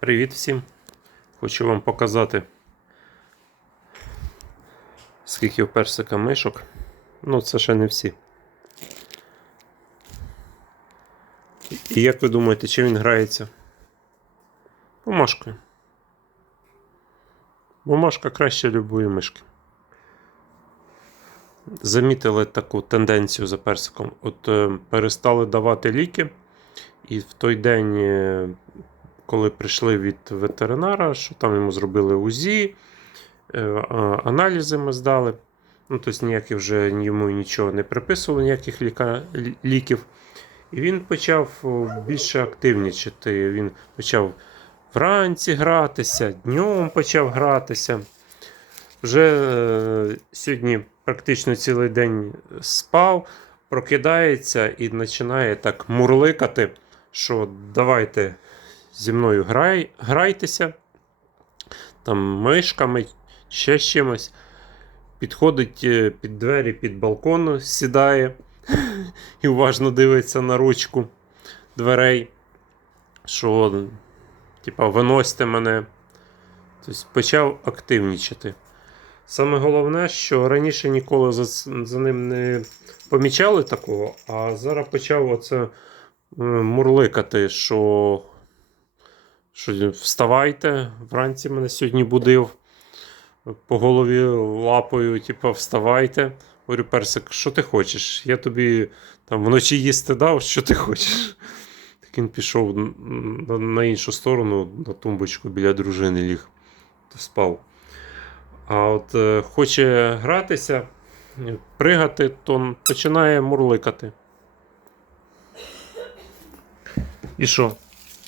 Привіт всім! Хочу вам показати, скільки у персика мишок. Ну, це ще не всі. І як ви думаєте, чи він грається? Бумажкою. Бумажка краще любої мишки. Замітили таку тенденцію за персиком. От е, перестали давати ліки, і в той день. е, коли прийшли від ветеринара, що там йому зробили УЗІ, е, аналізи ми здали. Ну, тобто ніяких вже йому нічого не приписували, ніяких ліка, ліків. І він почав більше активнічати. Він почав вранці гратися, днем почав гратися. Вже е, сьогодні практично цілий день спав, прокидається і починає так мурликати, що давайте зі мною грай, грайтеся, там мишками, ще чимось. Підходить е, під двері, під балкон, сідає і уважно дивиться на ручку дверей, що, типа, виносьте мене. Тобто почав активнічати. Саме головне, що раніше ніколи за, за ним не помічали такого, а зараз почав оце мурликати, що що вставайте, вранці мене сьогодні будив по голові лапою, типу, вставайте. Говорю, персик, що ти хочеш? Я тобі там вночі їсти дав, що ти хочеш. Так він пішов на, іншу сторону, на тумбочку біля дружини ліг, то спав. А от е, хоче гратися, пригати, то починає мурликати. І що?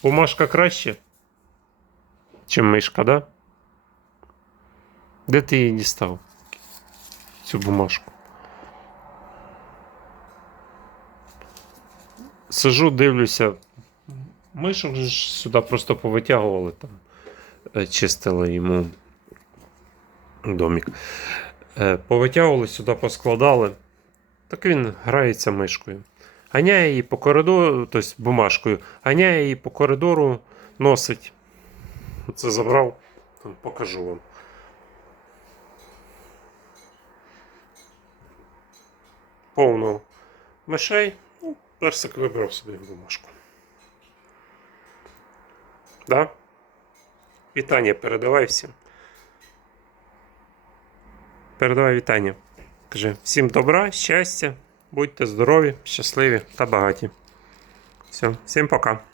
Бумажка краще? Чим мишка, да? Де ти її дістав? Цю бумажку. Сижу, дивлюся. Мишок ж сюди просто повитягували там. е, Чистили йому домик. Е, Повитягували сюди, поскладали. Так він грається мишкою. Ганяє її по коридору, тобто бумажкою, ганяє її по коридору, носить. Це забрав, покажу вам. Повно мишей. Ну, персик вибрав собі бумажку. Да? Вітання передавай всім. Передавай вітання. Кажи, всім добра, щастя, будьте здорові, щасливі та багаті. Все, всім пока.